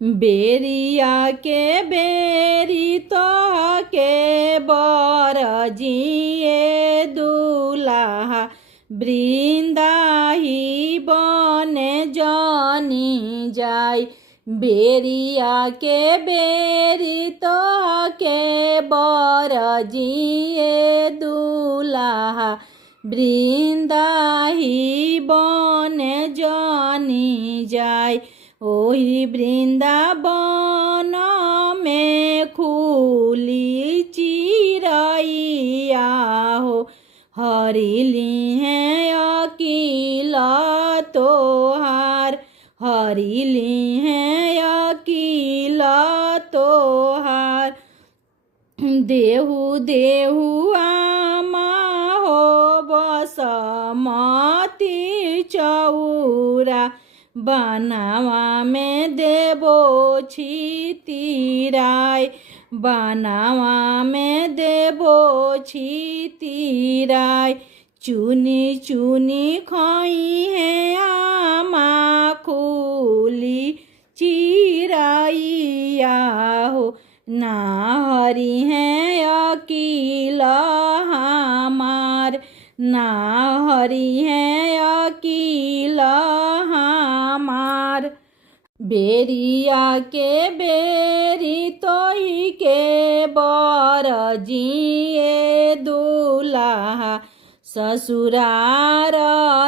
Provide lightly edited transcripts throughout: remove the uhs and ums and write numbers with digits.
बेरिया के बेरी तो के बर जिए दुलाहा वृंदाही बने जानी जाय। बेरिया के बेरी तो के बर जिए दुलाहा वृंदाही बने जानी जाय। ओही वृंदावन में खुली चिरैया हो हरिली हैं अकीला तोहार हरिली हैं अकीला तोहार। देहु देहु आमा हो बसमती चौरा बनावा में देबो छितिराय बनावा में देबो छितिराय। चुनी चुनी खोई है आमा खुली चिरैया हो ना हरि है अकीला हमार ना हरि है अकीला हमार। बेरिया के बेरी तोही के बर जिए दुलाहा ससुरार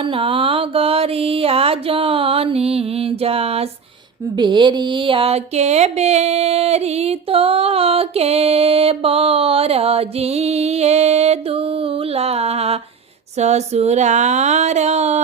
नगरिया जनी जास। बेरिया के बेरी तो के बर जिए दुलाहा ससुरार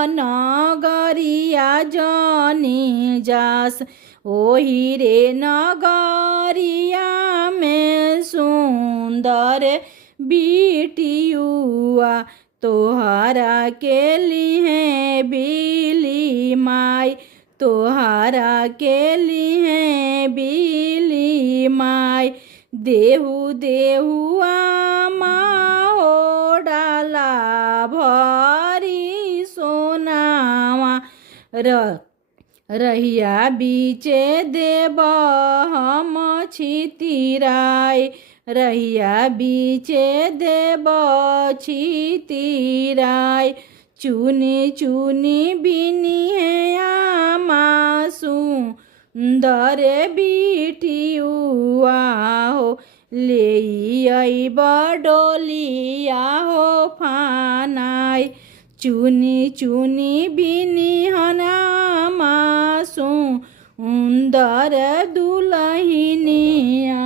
नगरिया जनी जास। ओही रे नगरिया में सुंदर बिटियुआ तोहरा के लिए बिली माई तोहरा के लिए बिली माई। देहु देहु आमा हो डाला भरी सोनावा रहिया बीचे देब हम छितिराय रहिया बीचे देब छितिराय। चुनी चुनी बिनी है आमा सुंदर बिटियुआ हो ले अइब डोलिया हो फानाय। चुनी चुनी बिनी हनामा सुंदर दुलहिनिया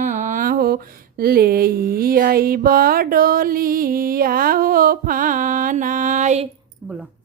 हो ले अइब डोलिया हो फानाय। बोलो।